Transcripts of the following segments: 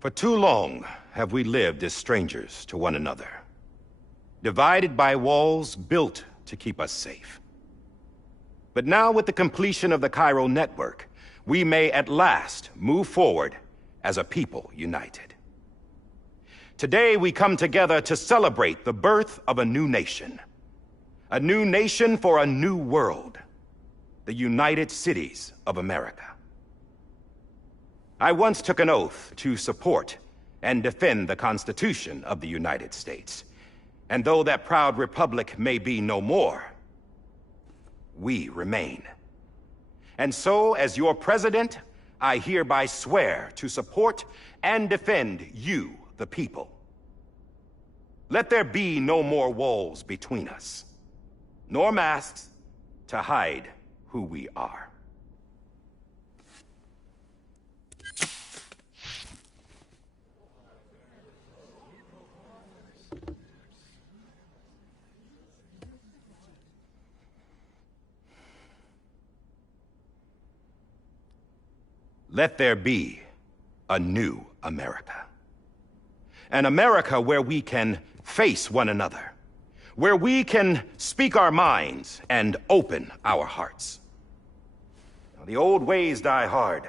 For too long have we lived as strangers to one another, divided by walls built to keep us safe. But now, with the completion of the Cairo network, we may at last move forward as a people united. Today we come together to celebrate the birth of a new nation. A new nation for a new world. The United Cities of America. I once took an oath to support and defend the Constitution of the United States. And though that proud republic may be no more, we remain. And so, as your president, I hereby swear to support and defend you, the people. Let there be no more walls between us, nor masks to hide who we are. Let there be a new America. An America where we can face one another, where we can speak our minds and open our hearts. Now, the old ways die hard,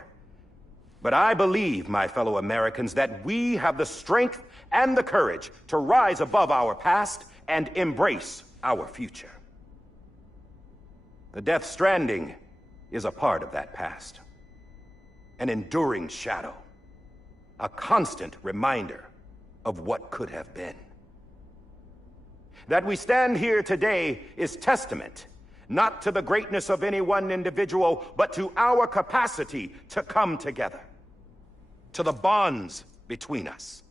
but I believe, my fellow Americans, that we have the strength and the courage to rise above our past and embrace our future. The Death Stranding is a part of that past. An enduring shadow, a constant reminder of what could have been. That we stand here today is testament, not to the greatness of any one individual, but to our capacity to come together, to the bonds between us,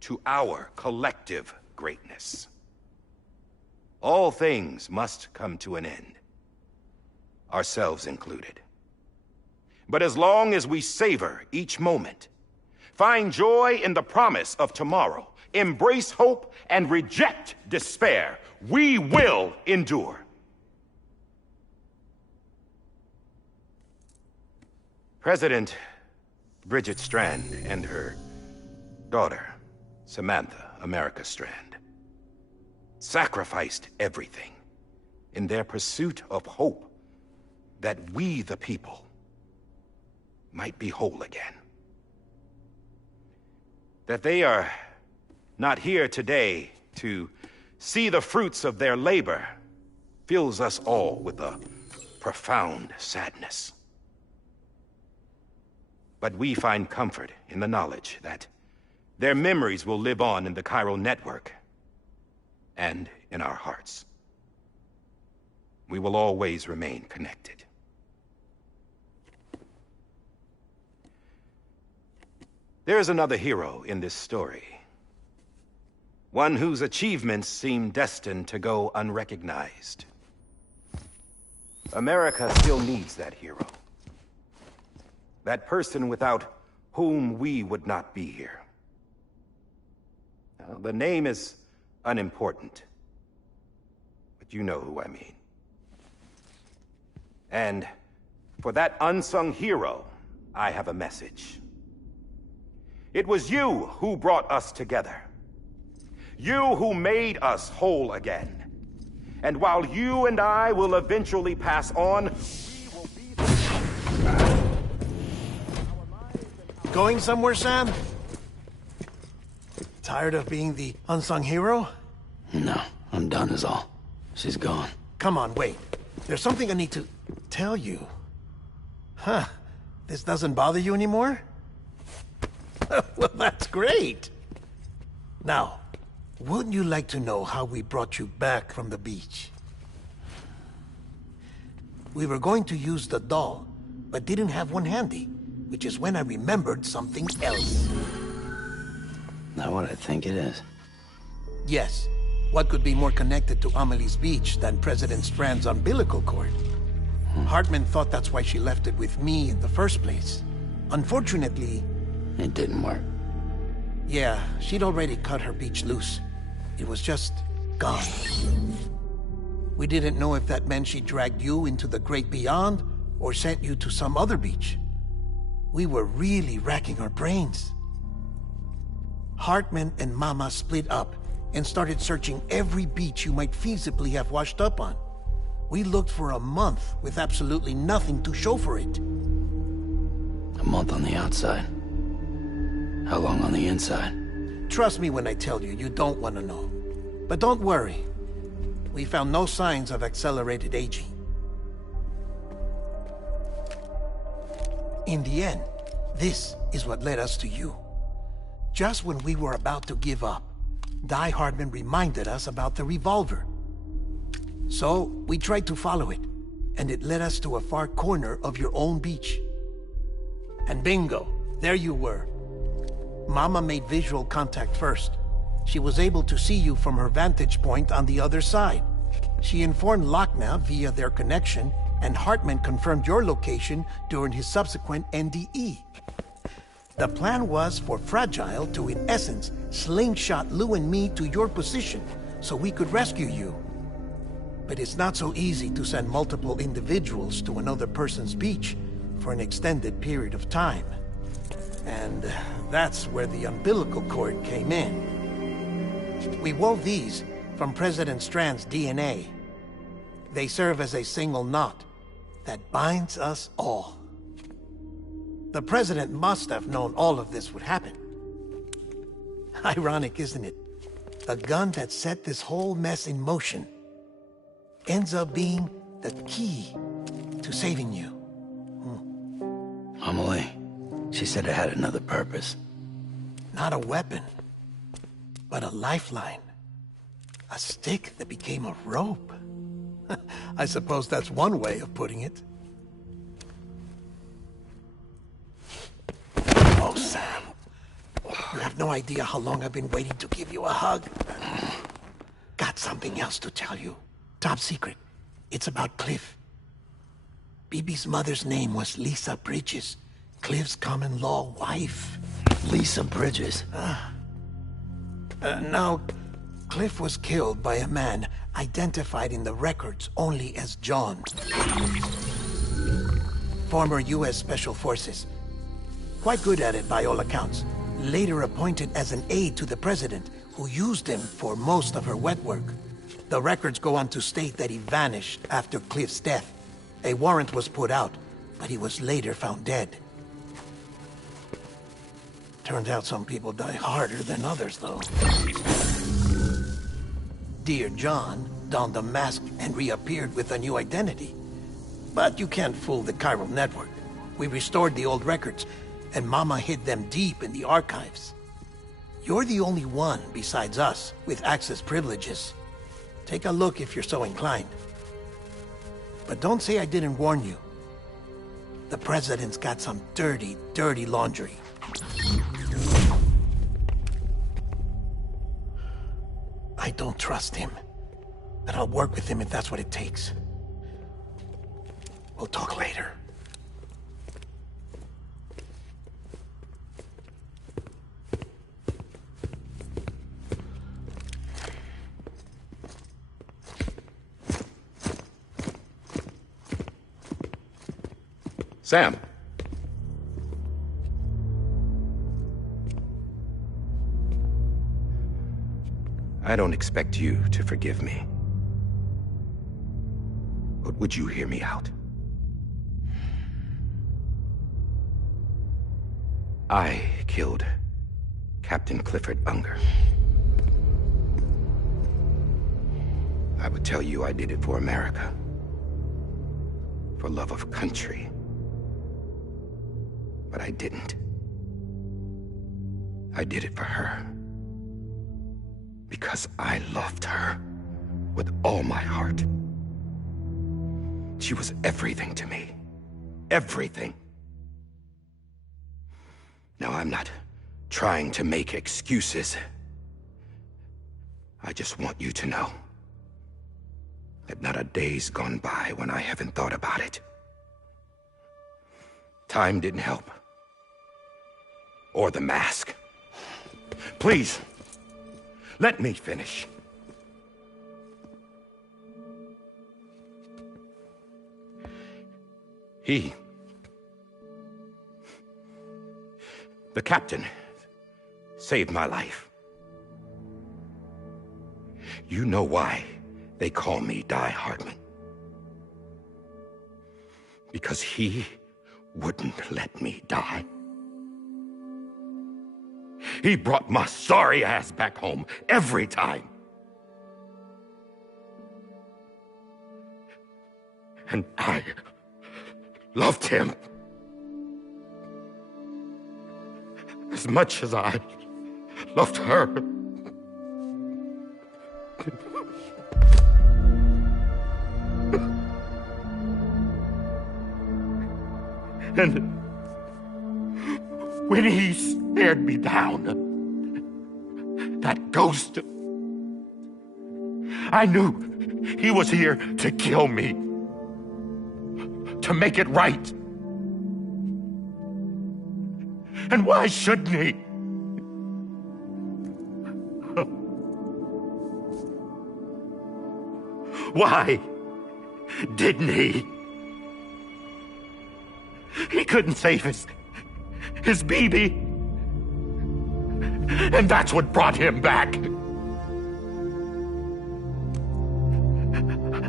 to our collective greatness. All things must come to an end, ourselves included. But as long as we savor each moment, find joy in the promise of tomorrow, embrace hope, and reject despair, we will endure. President Bridget Strand and her daughter, Samantha America Strand, sacrificed everything in their pursuit of hope that we, the people, might be whole again. That they are not here today to see the fruits of their labor fills us all with a profound sadness. But we find comfort in the knowledge that their memories will live on in the Cairo network and in our hearts. We will always remain connected. There is another hero in this story. One whose achievements seem destined to go unrecognized. America still needs that hero. That person without whom we would not be here. Now, the name is unimportant, but you know who I mean. And for that unsung hero, I have a message. It was you who brought us together. You who made us whole again. And while you and I will eventually pass on, we will be... Going somewhere, Sam? Tired of being the unsung hero? No, I'm done is all. She's gone. Come on, wait. There's something I need to tell you. Huh. This doesn't bother you anymore? Well, that's great. Now, wouldn't you like to know how we brought you back from the beach? We were going to use the doll, but didn't have one handy, which is when I remembered something else. Not what I think it is. Yes. What could be more connected to Amelie's beach than President Strand's umbilical cord? Hartman thought that's why she left it with me in the first place. Unfortunately... It didn't work. Yeah, she'd already cut her beach loose. It was just gone. We didn't know if that meant she dragged you into the great beyond, or sent you to some other beach. We were really racking our brains. Hartman and Mama split up and started searching every beach you might feasibly have washed up on. We looked for a month with absolutely nothing to show for it. A month on the outside. How long on the inside? Trust me when I tell you, you don't want to know. But don't worry. We found no signs of accelerated aging. In the end, this is what led us to you. Just when we were about to give up, Die Hardman reminded us about the revolver. So, we tried to follow it, and it led us to a far corner of your own beach. And bingo, there you were. Mama made visual contact first. She was able to see you from her vantage point on the other side. She informed Lochner via their connection, and Hartman confirmed your location during his subsequent NDE. The plan was for Fragile to, in essence, slingshot Lou and me to your position, so we could rescue you. But it's not so easy to send multiple individuals to another person's beach for an extended period of time. And that's where the umbilical cord came in. We wove these from President Strand's DNA. They serve as a single knot that binds us all. The President must have known all of this would happen. Ironic, isn't it? The gun that set this whole mess in motion ends up being the key to saving you. Amelie, she said it had another purpose. Not a weapon, but a lifeline. A stick that became a rope. I suppose that's one way of putting it. Oh, Sam. You have no idea how long I've been waiting to give you a hug. Got something else to tell you. Top secret. It's about Cliff. Bibi's mother's name was Lisa Bridges, Cliff's common-law wife. Lisa Bridges? Now, Cliff was killed by a man identified in the records only as John. Former U.S. Special Forces. Quite good at it by all accounts. Later appointed as an aide to the president, who used him for most of her wet work. The records go on to state that he vanished after Cliff's death. A warrant was put out, but he was later found dead. Turned out some people die harder than others, though. Dear John donned a mask and reappeared with a new identity. But you can't fool the chiral network. We restored the old records, and Mama hid them deep in the archives. You're the only one, besides us, with access privileges. Take a look if you're so inclined. But don't say I didn't warn you. The President's got some dirty, dirty laundry. I don't trust him, but I'll work with him if that's what it takes. We'll talk later. Sam. I don't expect you to forgive me. But would you hear me out? I killed Captain Clifford Unger. I would tell you I did it for America. For love of country. But I didn't. I did it for her. Because I loved her with all my heart. She was everything to me. Everything. Now, I'm not trying to make excuses. I just want you to know that not a day's gone by when I haven't thought about it. Time didn't help. Or the mask. Please, let me finish. The captain saved my life. You know why they call me Die Hardman. Because he wouldn't let me die. He brought my sorry ass back home every time. And I loved him as much as I loved her. And when he stared me down, that ghost, I knew he was here to kill me, to make it right. And why shouldn't he? Why didn't he? He couldn't save his baby. And that's what brought him back.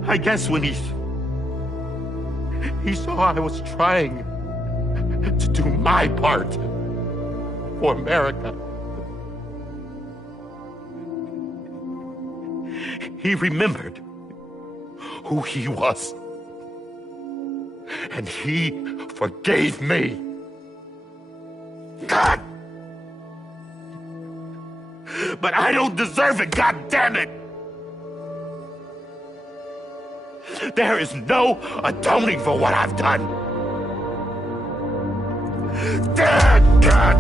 I guess when he saw I was trying to do my part for America, he remembered who he was. And he forgave me. God! But I don't deserve it, God damn it! There is no atoning for what I've done. Dad, God!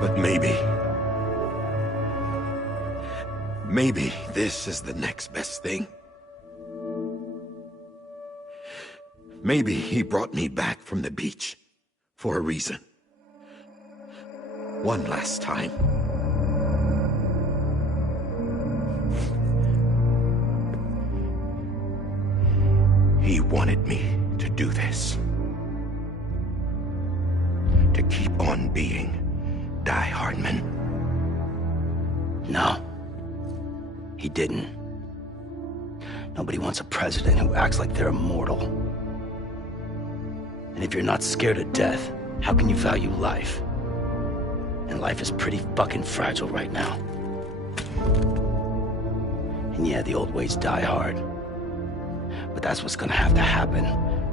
But maybe this is the next best thing. Maybe he brought me back from the beach for a reason. One last time. He wanted me to do this. To keep on being Die Hardman. No. He didn't. Nobody wants a president who acts like they're immortal. And if you're not scared of death, how can you value life? And life is pretty fucking fragile right now. And yeah, the old ways die hard. But that's what's gonna have to happen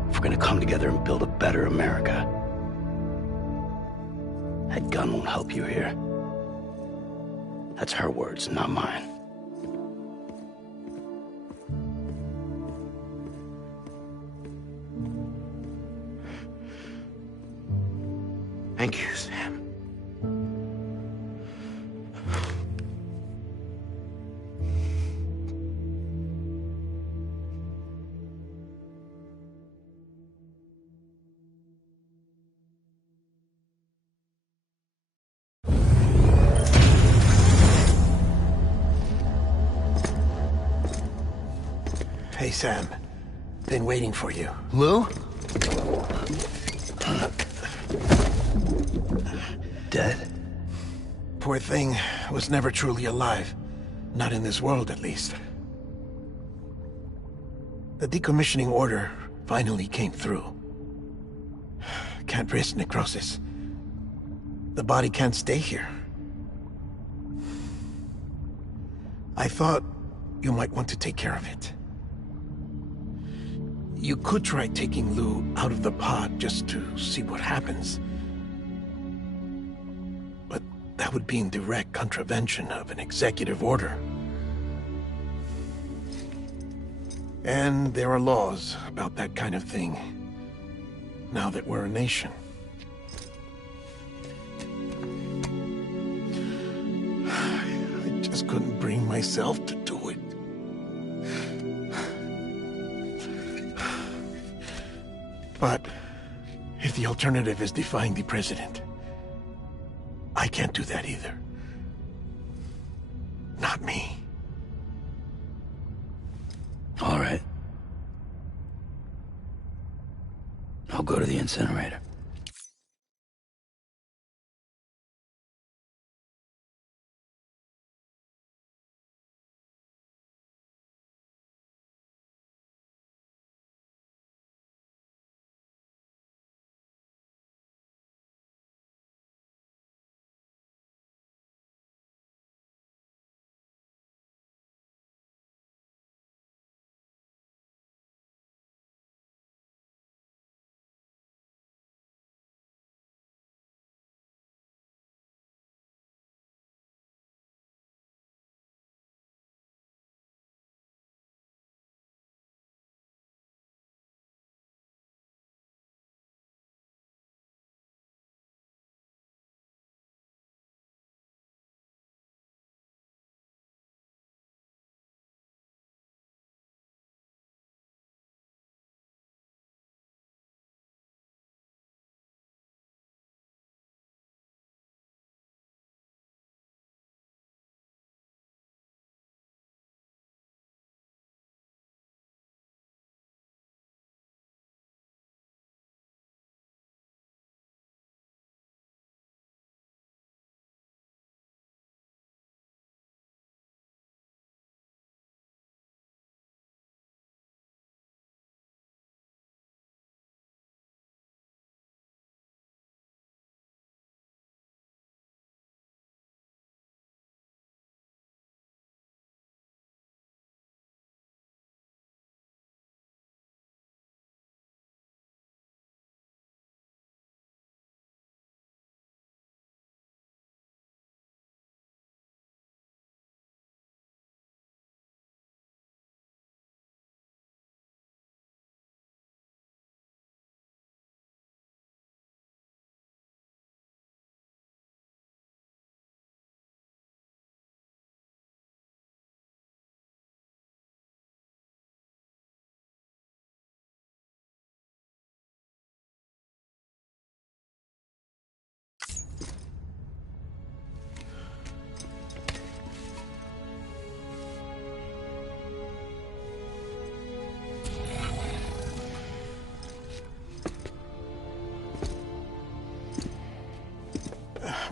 if we're gonna come together and build a better America. That gun won't help you here. That's her words, not mine. Thank you, Sam. Hey, Sam. Been waiting for you. Lou? Dead? Poor thing was never truly alive. Not in this world, at least. The decommissioning order finally came through. Can't risk necrosis. The body can't stay here. I thought you might want to take care of it. You could try taking Lou out of the pod just to see what happens. But that would be in direct contravention of an executive order. And there are laws about that kind of thing, now that we're a nation. just couldn't bring myself to do it. But if the alternative is defying the president, I can't do that either. Not me. All right. I'll go to the incinerator.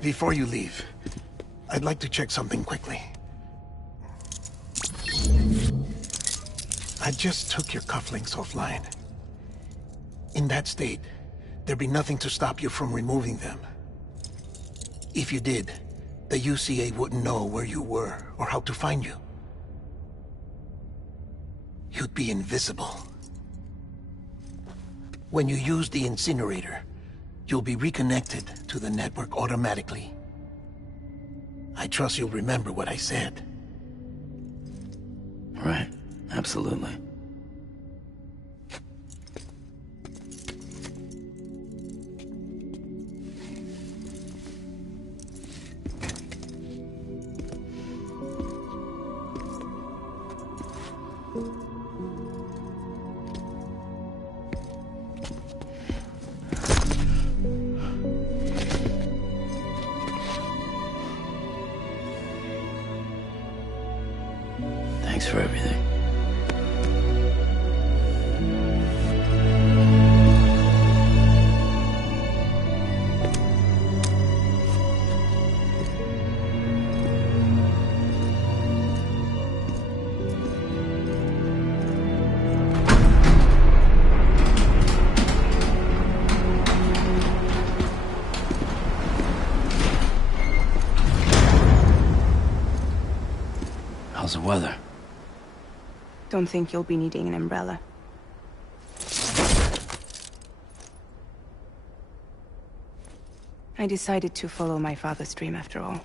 Before you leave, I'd like to check something quickly. I just took your cufflinks offline. In that state, there'd be nothing to stop you from removing them. If you did, the UCA wouldn't know where you were or how to find you. You'd be invisible. When you use the incinerator, you'll be reconnected to the network automatically. I trust you'll remember what I said. Right. Absolutely. Thanks for everything. How's the weather? Don't think you'll be needing an umbrella. I decided to follow my father's dream after all.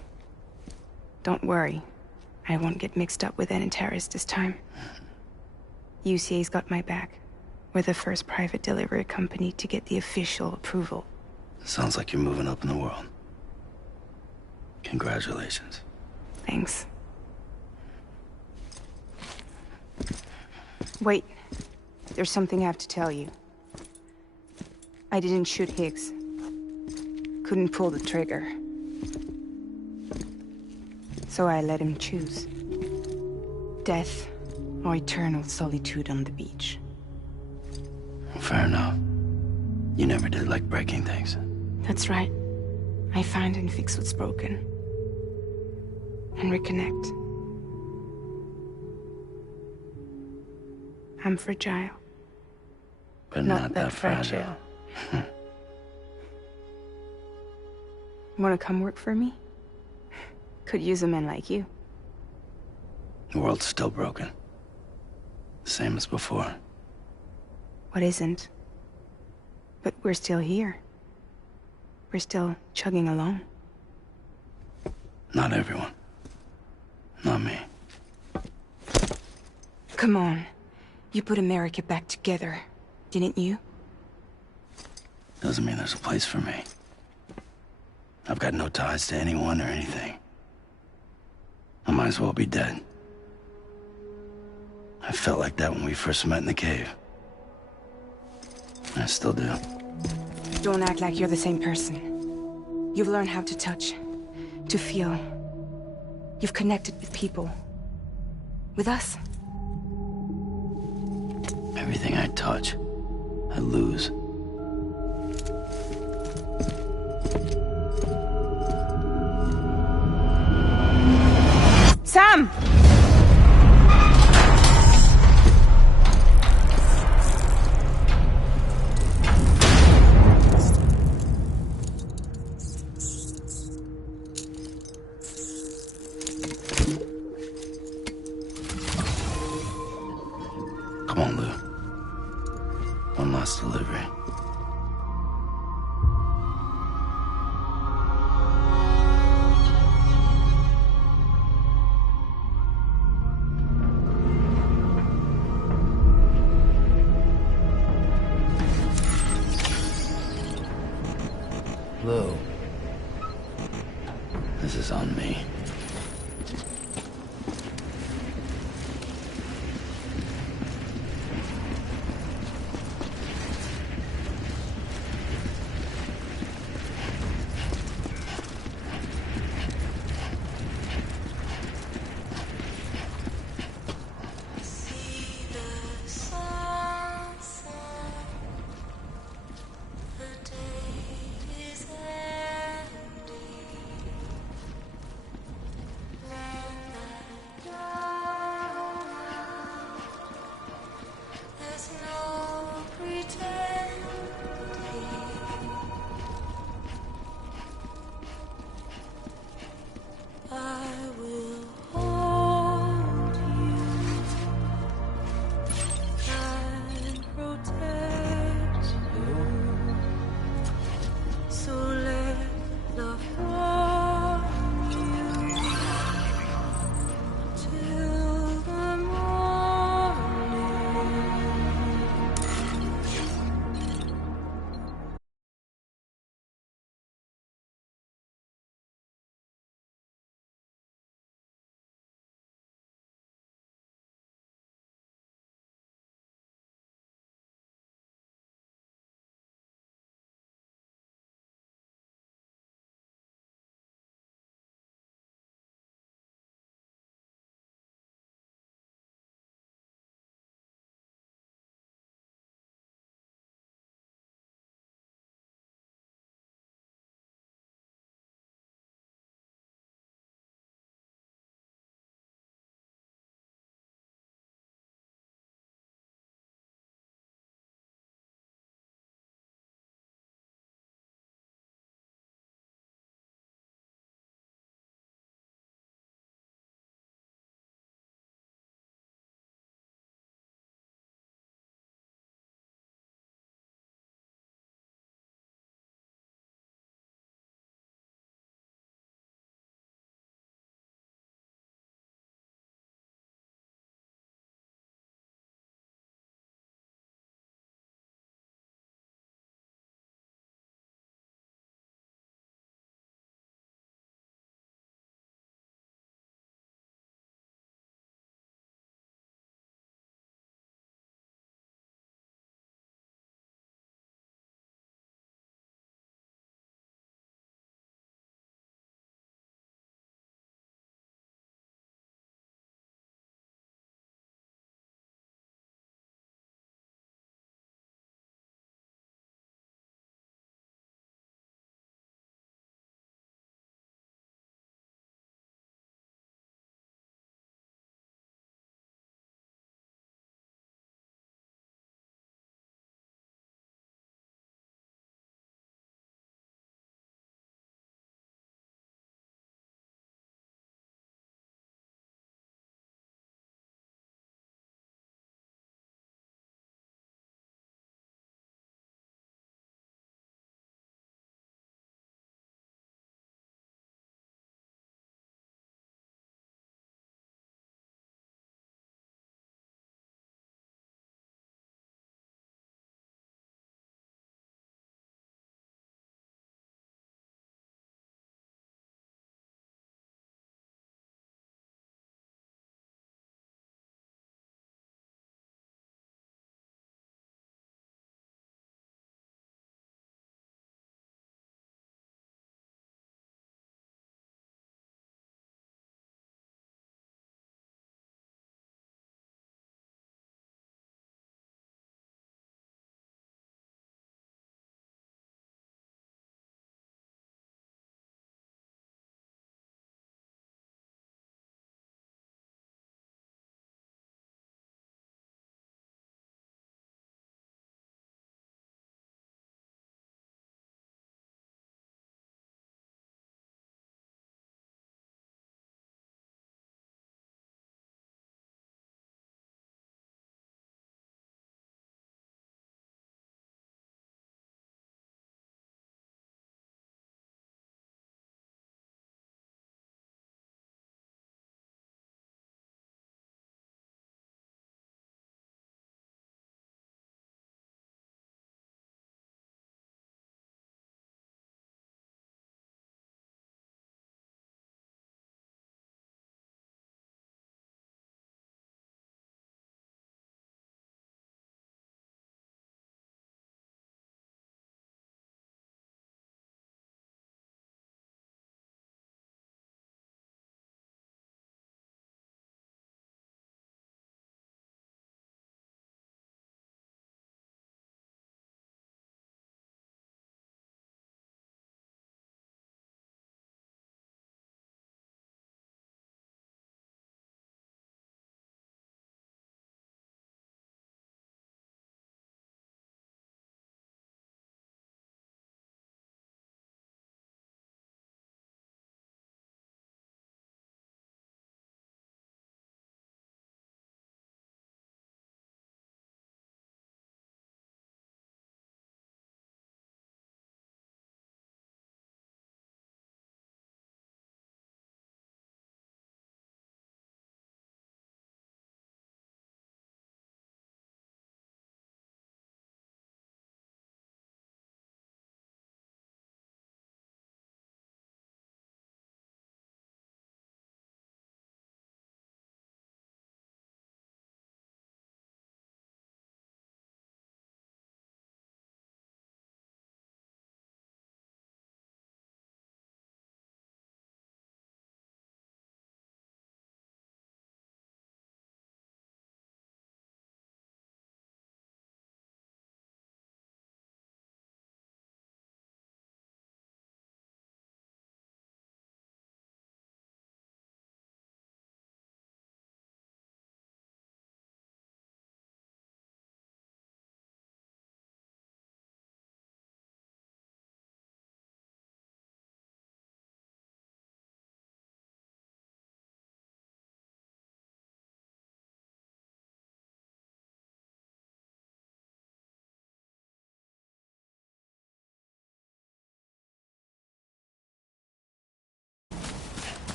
Don't worry. I won't get mixed up with any terrorists this time. UCA's got my back. We're the first private delivery company to get the official approval. Sounds like you're moving up in the world. Congratulations. Thanks. Wait. There's something I have to tell you. I didn't shoot Higgs. Couldn't pull the trigger. So I let him choose. Death or eternal solitude on the beach. Fair enough. You never did like breaking things. That's right. I find and fix what's broken. And reconnect. I'm fragile. But not that fragile. Wanna come work for me? Could use a man like you. The world's still broken. Same as before. What isn't? But we're still here. We're still chugging along. Not everyone. Not me. Come on. You put America back together, didn't you? Doesn't mean there's a place for me. I've got no ties to anyone or anything. I might as well be dead. I felt like that when we first met in the cave. I still do. Don't act like you're the same person. You've learned how to touch, to feel. You've connected with people. With us. Everything I touch, I lose. Sam! Come on, Lou. One last delivery. Lou. This is on me.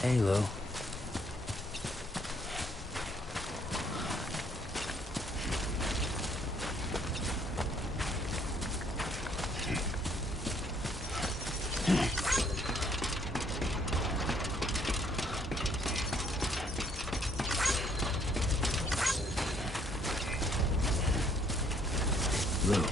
Hey, Lou. Lou.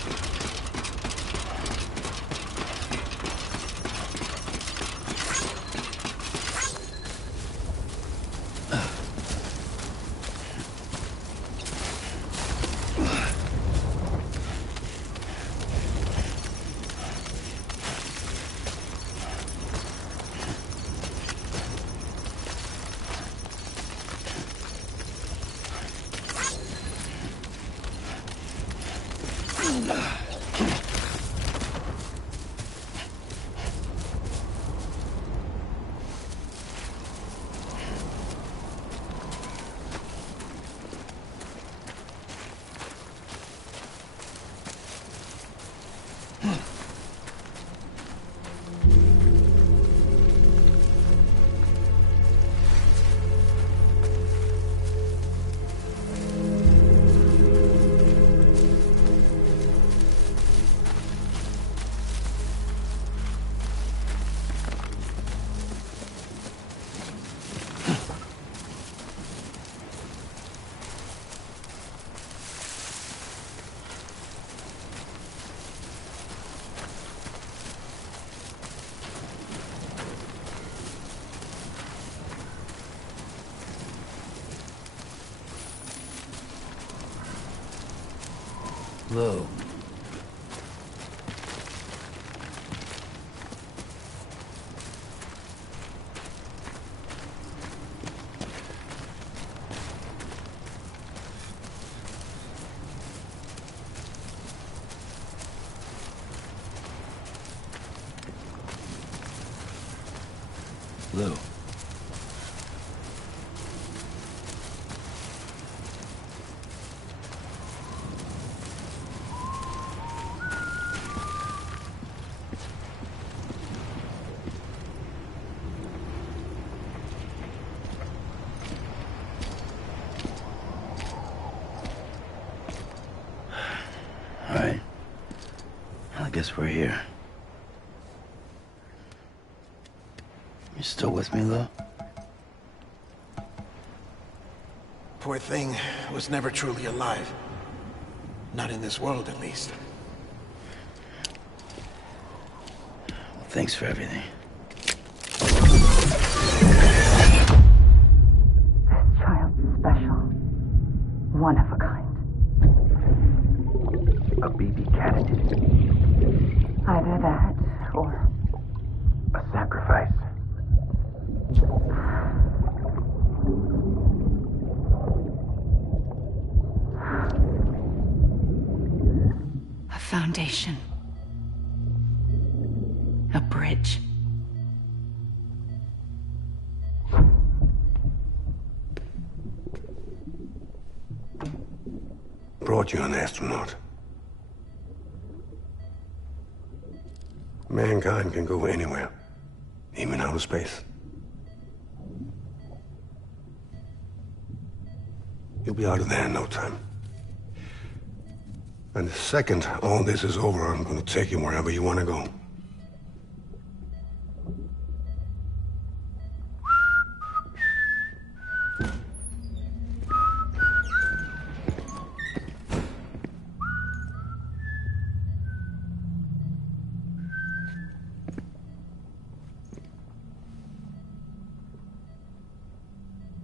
Lou. Lou. All right. I guess we're here. You still with me, Lou? Poor thing was never truly alive. Not in this world, at least. Well, thanks for everything. Child's special. One of a kind. A baby candidate. Either that, or... A sacrifice. a foundation. A bridge. Brought you an astronaut. Mankind can go anywhere, even outer space. You'll be out of there in no time. And the second all this is over, I'm going to take you wherever you want to go.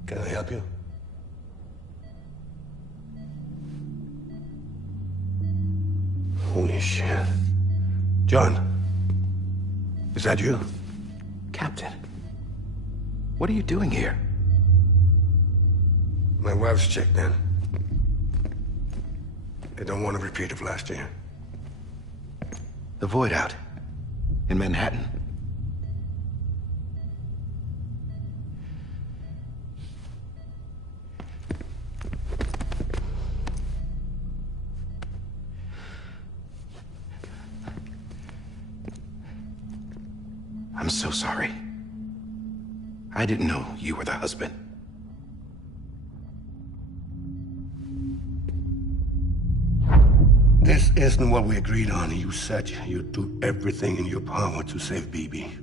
Can I help you? Holy shit. John, is that you? Captain, what are you doing here? My wife's checked in. They don't want a repeat of last year. The Void out in Manhattan. I'm so sorry. I didn't know you were the husband. This isn't what we agreed on. You said you'd do everything in your power to save Bibi.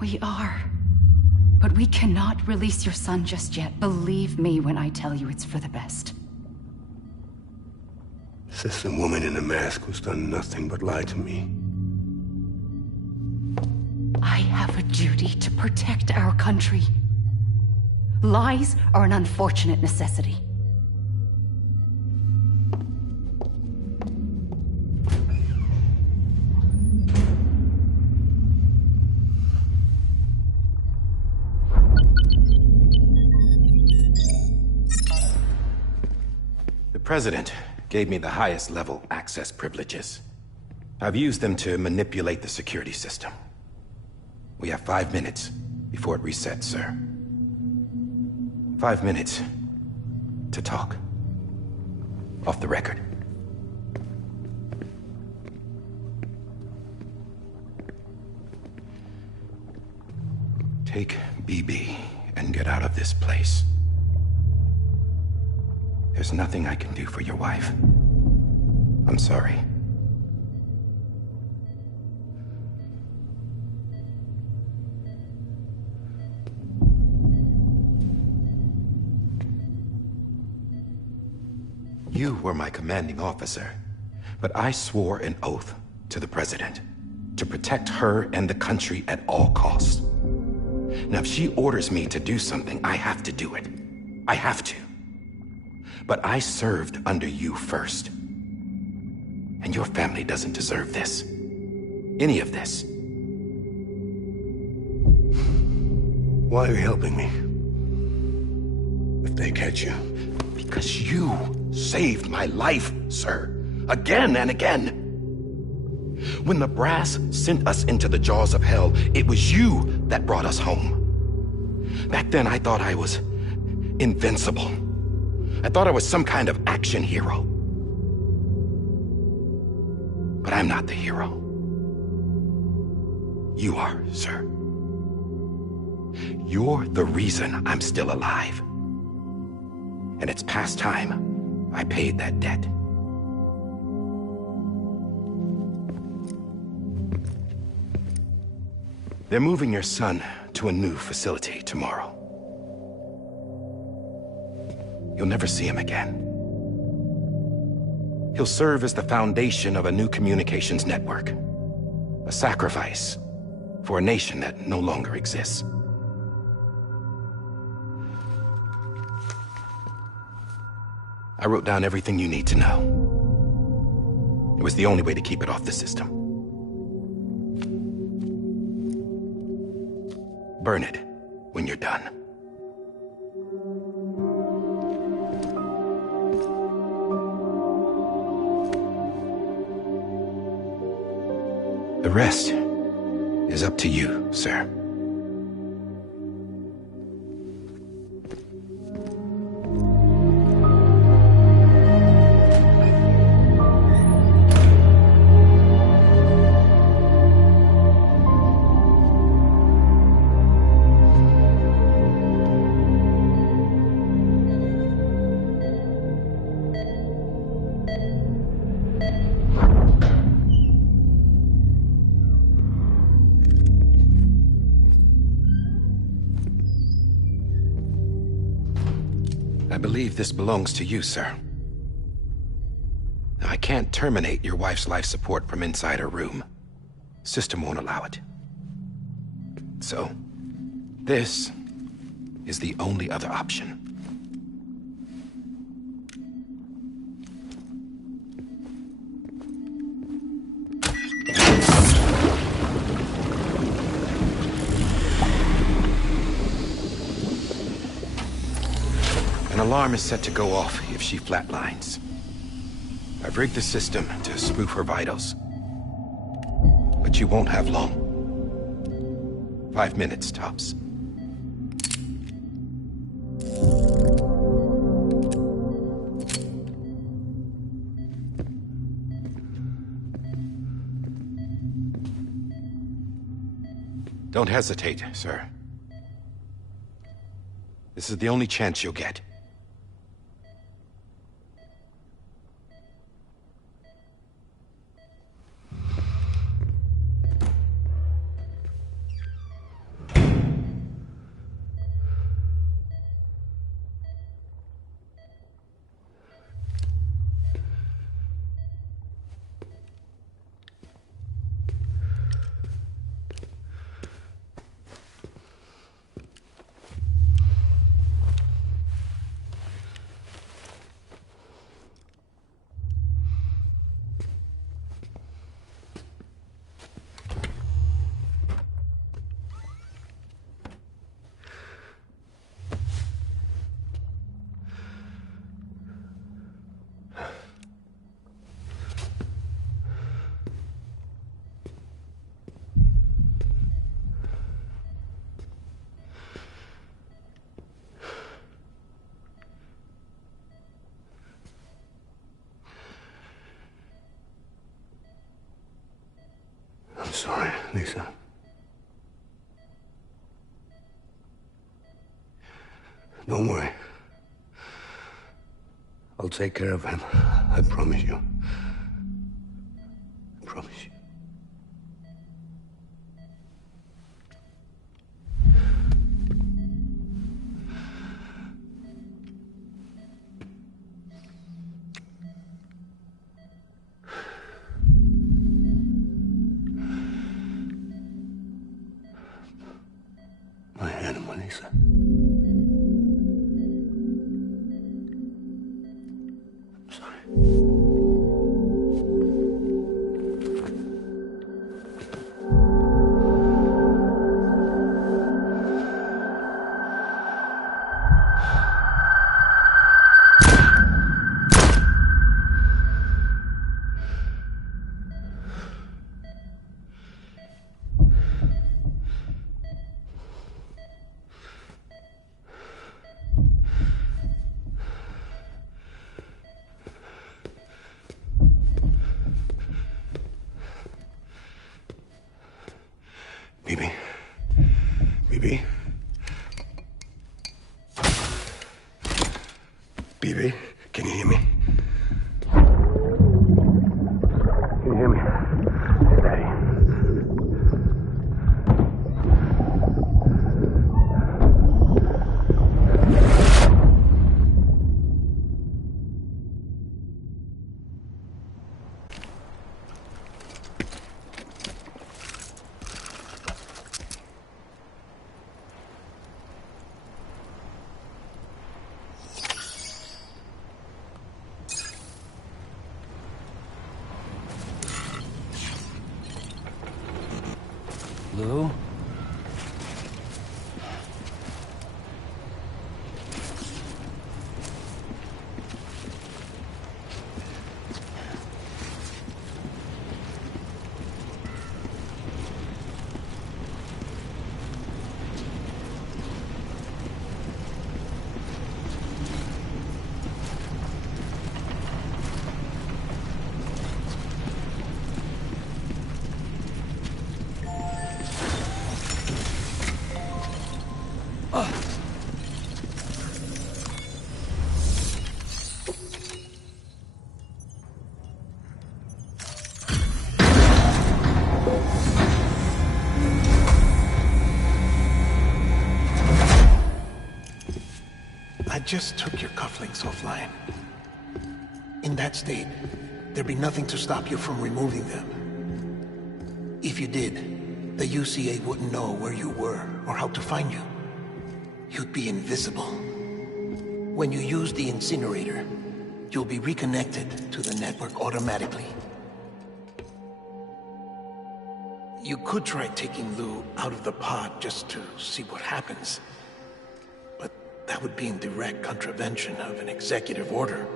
We are. But we cannot release your son just yet. Believe me when I tell you it's for the best. This is a woman in a mask who's done nothing but lie to me. I have a duty to protect our country. Lies are an unfortunate necessity. The President gave me the highest level access privileges. I've used them to manipulate the security system. We have 5 minutes before it resets, sir. 5 minutes to talk. Off the record. Take BB and get out of this place. There's nothing I can do for your wife. I'm sorry. You were my commanding officer, but I swore an oath to the President to protect her and the country at all costs. Now, if she orders me to do something, I have to do it. I have to. But I served under you first. And your family doesn't deserve this. Any of this. Why are you helping me? If they catch you. Because you saved my life, sir. Again and again. When the brass sent us into the jaws of hell, it was you that brought us home. Back then, I thought I was invincible. I thought I was some kind of action hero. But I'm not the hero. You are, sir. You're the reason I'm still alive. And it's past time I paid that debt. They're moving your son to a new facility tomorrow. You'll never see him again. He'll serve as the foundation of a new communications network. A sacrifice for a nation that no longer exists. I wrote down everything you need to know. It was the only way to keep it off the system. Burn it when you're done. The rest is up to you, sir. I believe this belongs to you, sir. Now, I can't terminate your wife's life support from inside her room. System won't allow it. So, this is the only other option. An alarm is set to go off if she flatlines. I've rigged the system to spoof her vitals. But you won't have long. 5 minutes, tops. Don't hesitate, sir. This is the only chance you'll get. I'm sorry, Lisa. Don't worry. I'll take care of him. I promise you. I promise you. My animal, Lisa. I'm sorry. Bibi? Bibi? Bibi, can you hear me? Can you hear me? Daddy. Lou? I just took your cufflinks offline. In that state, there'd be nothing to stop you from removing them. If you did, the UCA wouldn't know where you were or how to find you. You'd be invisible. When you use the incinerator, you'll be reconnected to the network automatically. You could try taking Lou out of the pod just to see what happens. But that would be in direct contravention of an executive order.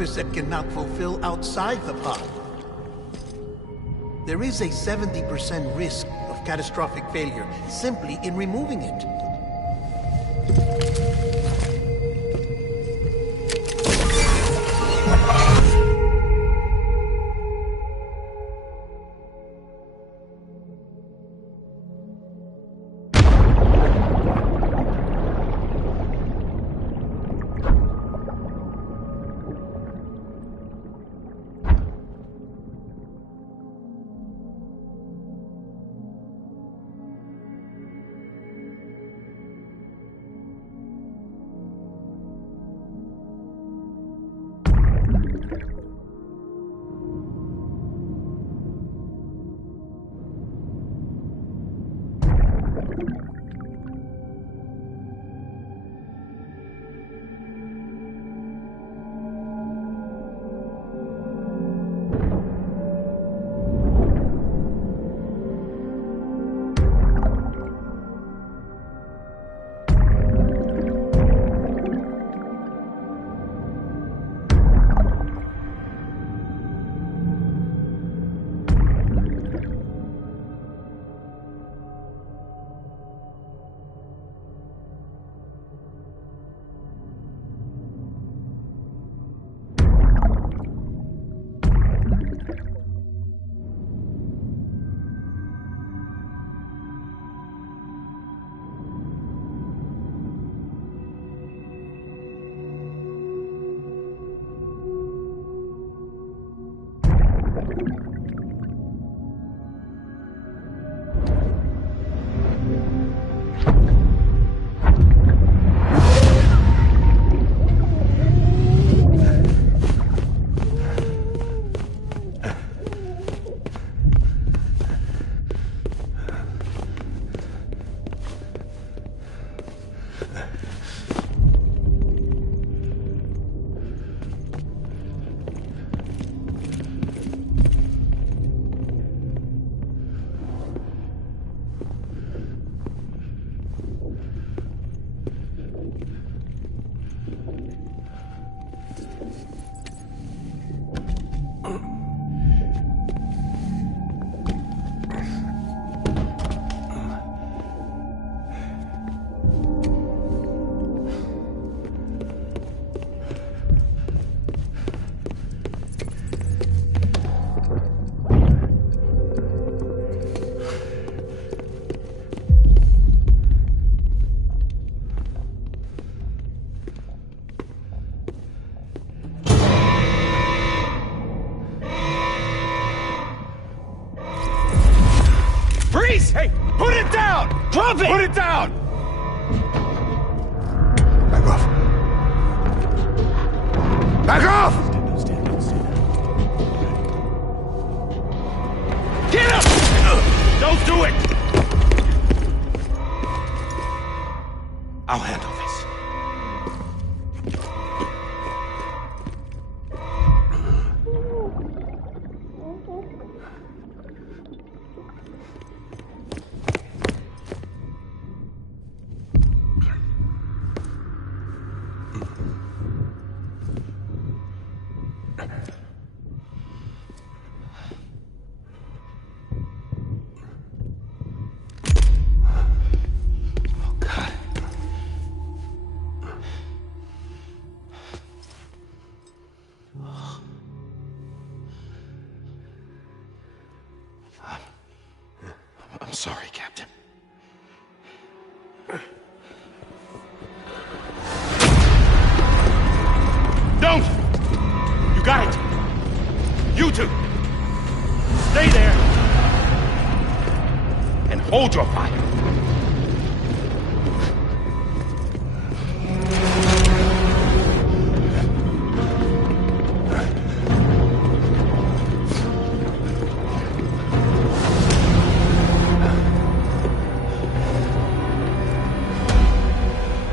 purpose it cannot fulfill outside the pod. There is a 70% risk of catastrophic failure simply in removing it. Hey, put it down! Drop it! Put it down! Back off. Back off! Get up! Don't do it! I'll handle this. I'm sorry, Captain. Don't! You got it! You two! Stay there! And hold your fire!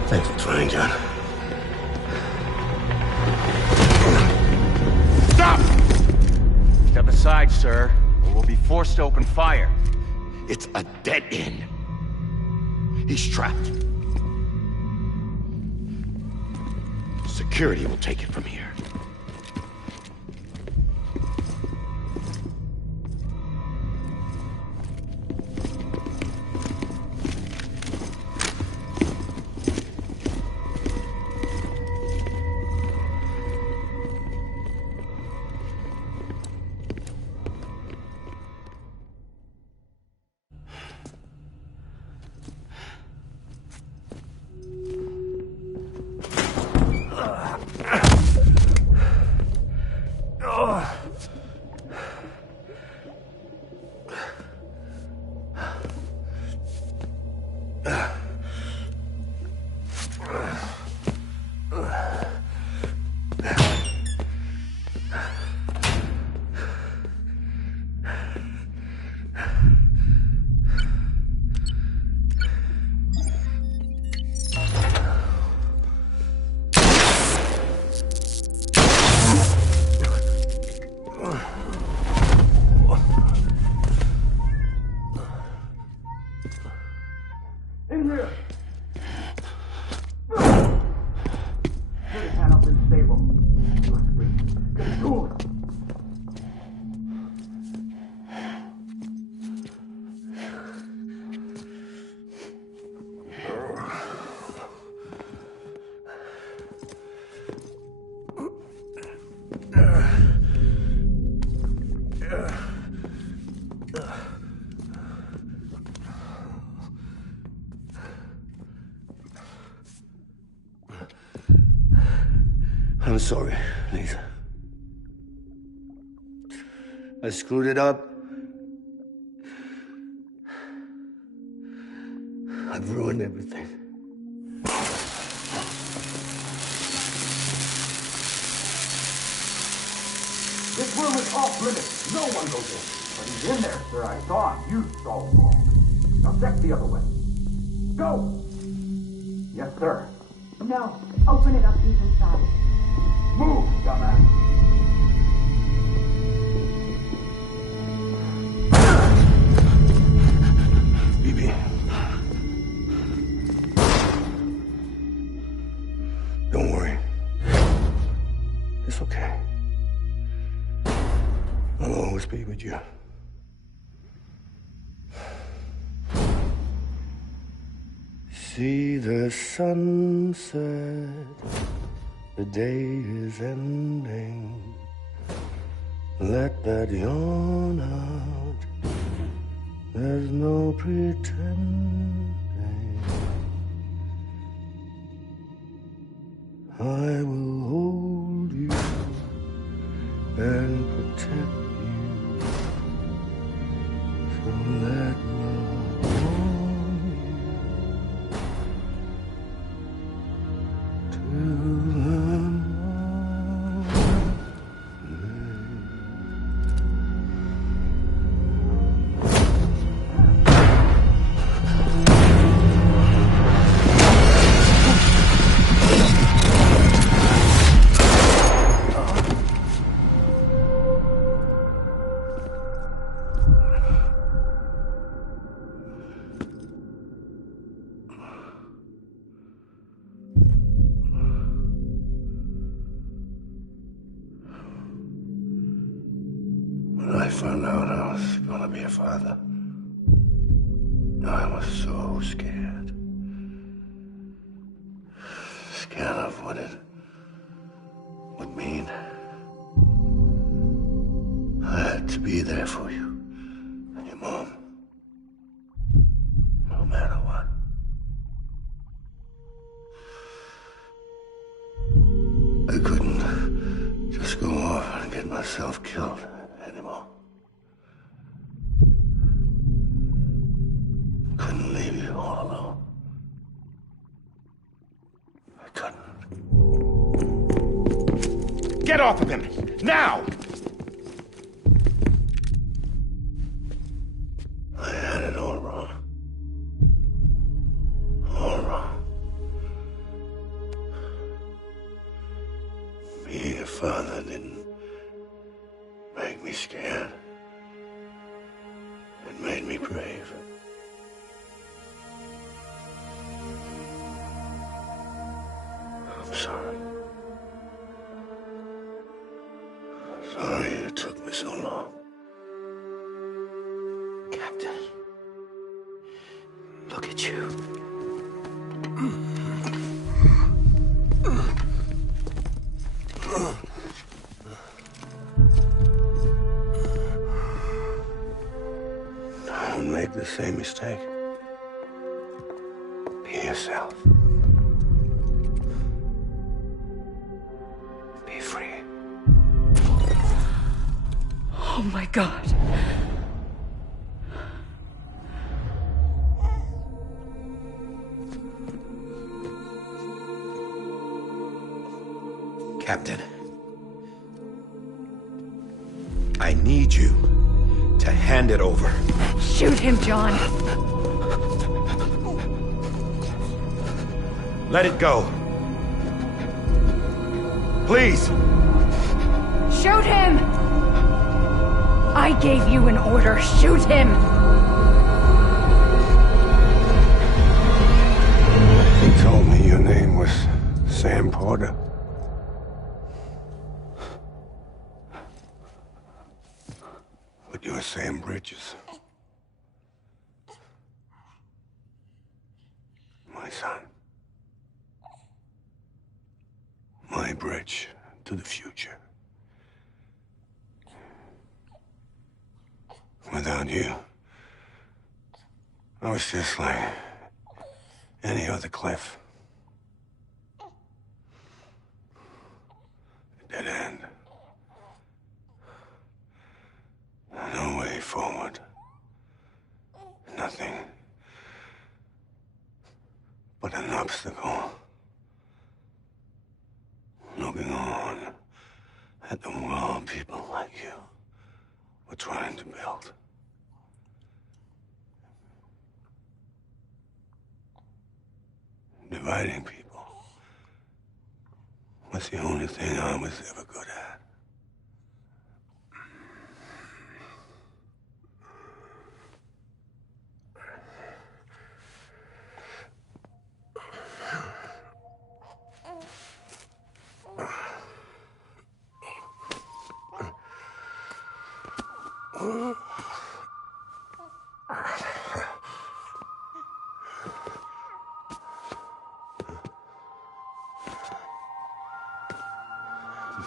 Thanks for trying, John. Stop! Step aside, sir, or we'll be forced to open fire. It's a dead end. He's trapped. Security will take it from here. I'm sorry, Lisa. I screwed it up. I've ruined everything. This room is off limits. No one goes in. But he's in there, sir. I saw him. You saw him wrong. Now check the other way. Go! Yes, sir. No. Open it up deep inside. Move, dumbass. Bibi. Don't worry. It's okay. I'll always be with you. See the sunset. The day is ending. Let that yawn out. There's no pretending. I will hold you and protect you. So let love warm you to the morning. When I found out I was gonna be a father, I was so scared. Scared of what it would mean. I had to be there for you and your mom, no matter what. I couldn't just go off and get myself killed anymore. Couldn't leave you all alone. I couldn't. Get off of him! Now! I had it all wrong. All wrong. Being a father didn't make me scared. It made me brave. I'm sorry. Sorry it took me so long. Captain, Look at you. Don't make the same mistake. Be yourself. Be free. Oh my God. Captain, I need you to hand it over. Shoot him, John. Let it go. Please. Shoot him! I gave you an order. Shoot him! He told me your name was Sam Porter. But you're Sam Bridges. My son. My bridge to the future. Without you, I was just like any other Cliff. A dead end. No way forward. Nothing but an obstacle. Looking on at the world people like you were trying to build. Dividing people was the only thing I was ever good at.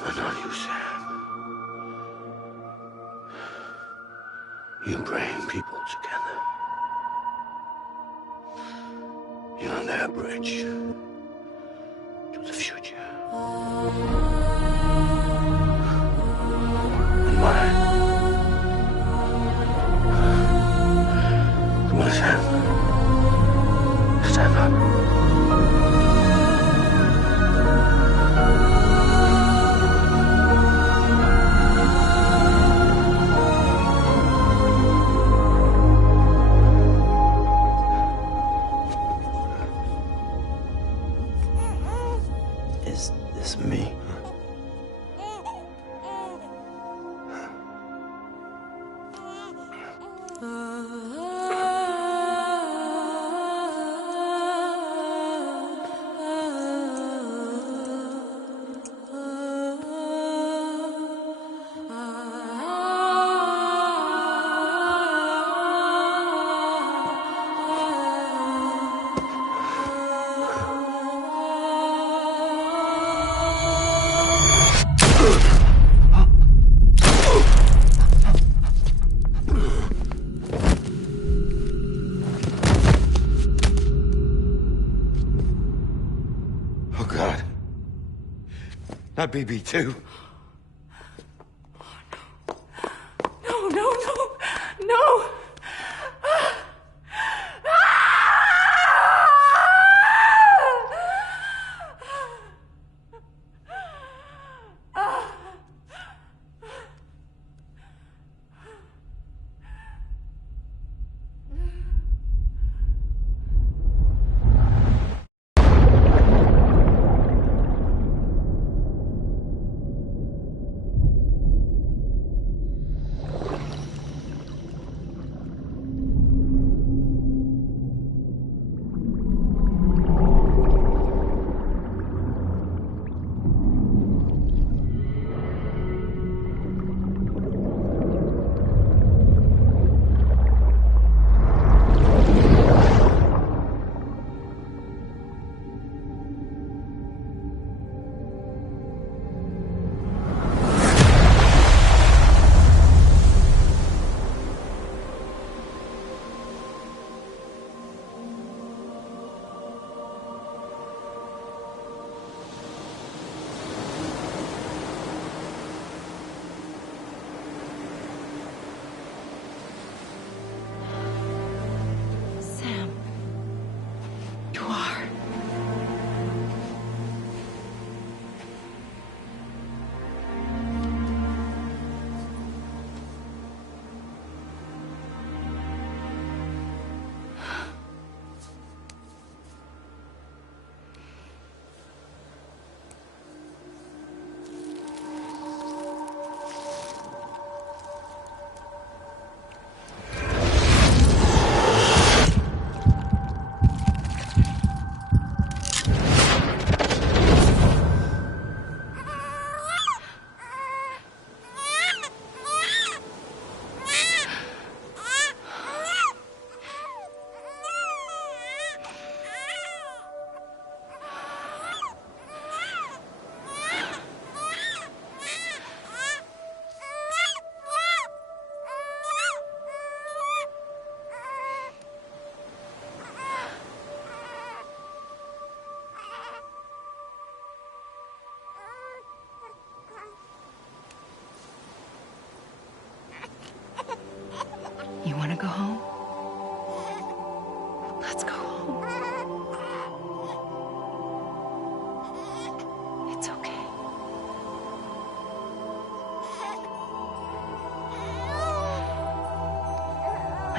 But not you, Sam. You bring people together. You're their bridge to the future. And mine. Come on, Sam. Stand up. Is this me? Oh, God. Not BB2. No, no, no, no!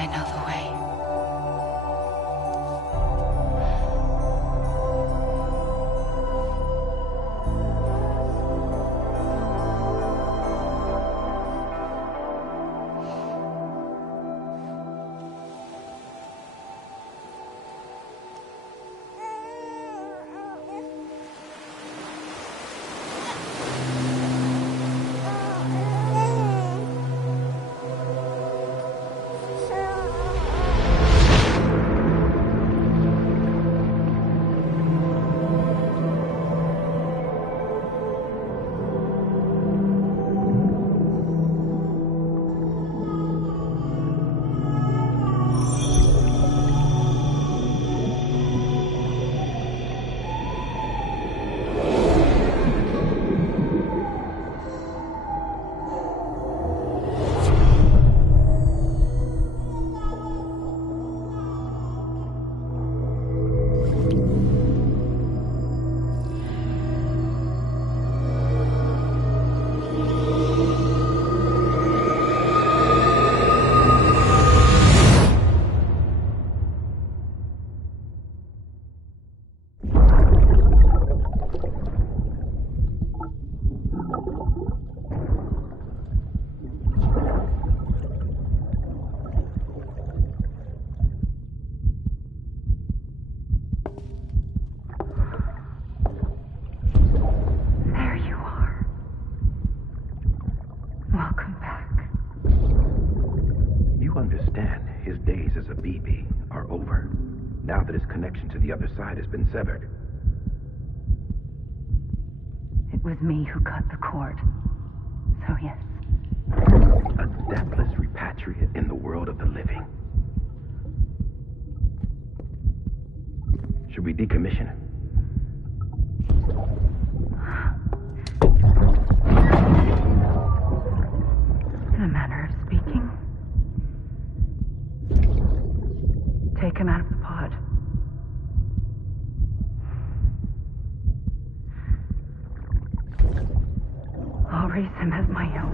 I know the way. Now that his connection to the other side has been severed. It was me who cut the cord. So yes. A deathless repatriate in the world of the living. Should we decommission him? In a manner of speaking. Take him out of the pod. I'll raise him as my own.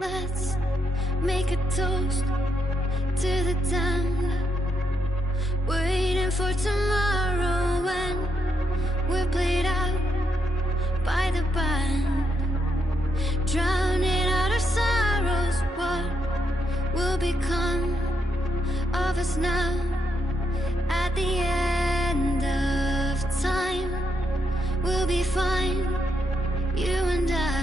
Let's make a toast to the time, waiting for tomorrow when we're played out by the band, drowning out our sorrows. What will become of us now at the end of time? We'll be fine, you and I.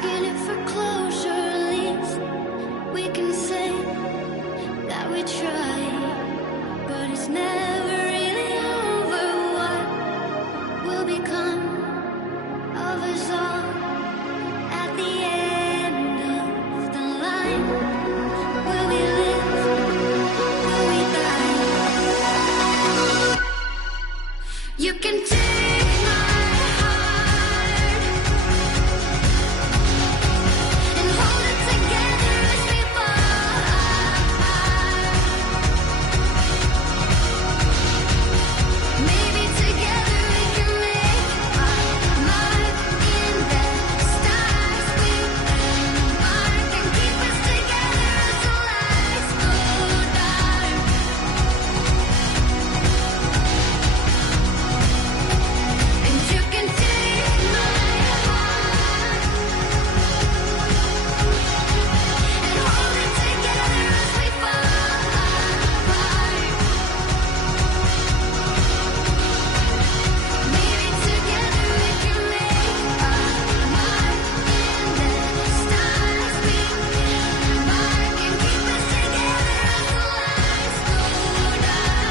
asking it for closure, at least we can say that we tried. But it's never really over. What will become of us all at the end of the line? Will we live? Will we die? You can take my heart and hold it together as we fall apart. Maybe together we can make our mark in the stars. We embark and keep us together as the lights go dark. And you can take my heart and hold it together as we fall apart. Maybe together we can make our mark in the stars. We embark and keep us together as the lights go dark.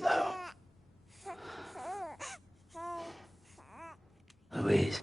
No. Louise.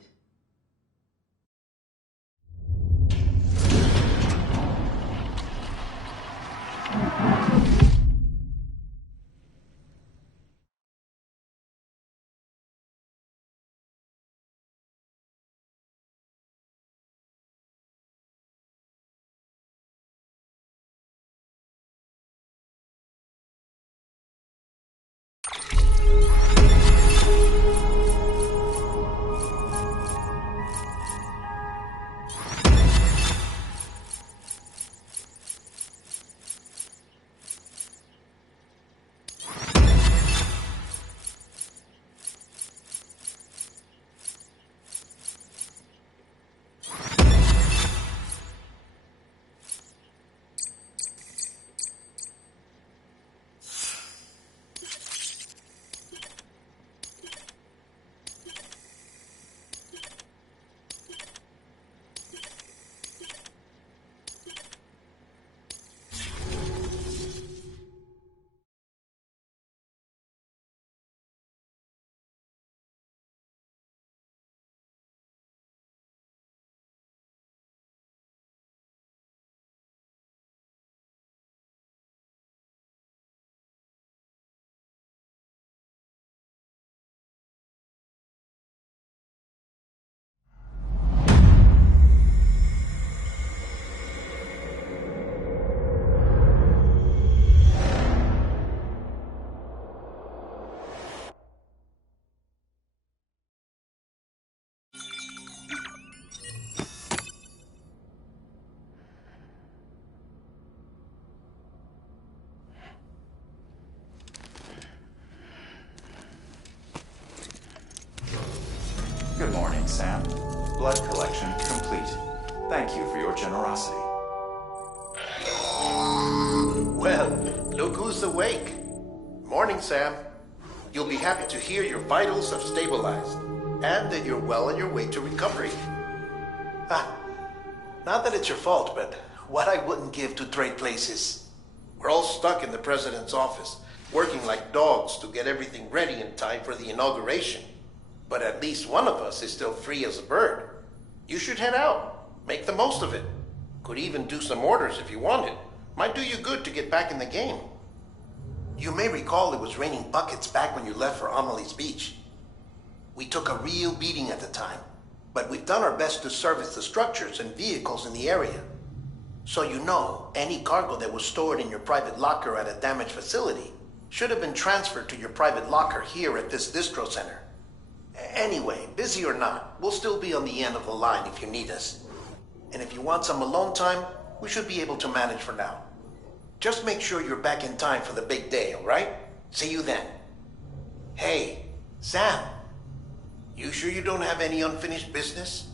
Good morning, Sam. Blood collection complete. Thank you for your generosity. Well, look who's awake. Morning, Sam. You'll be happy to hear your vitals have stabilized and that you're well on your way to recovery. Not that it's your fault, but what I wouldn't give to trade places. We're all stuck in the president's office, working like dogs to get everything ready in time for the inauguration. But at least one of us is still free as a bird. You should head out. Make the most of it. Could even do some orders if you wanted. Might do you good to get back in the game. You may recall it was raining buckets back when you left for Amelie's Beach. We took a real beating at the time, but we've done our best to service the structures and vehicles in the area. So you know, any cargo that was stored in your private locker at a damaged facility should have been transferred to your private locker here at this distro center. Anyway, busy or not, we'll still be on the end of the line if you need us. And if you want some alone time, we should be able to manage for now. Just make sure you're back in time for the big day, all right? See you then. Hey, Sam, you sure you don't have any unfinished business?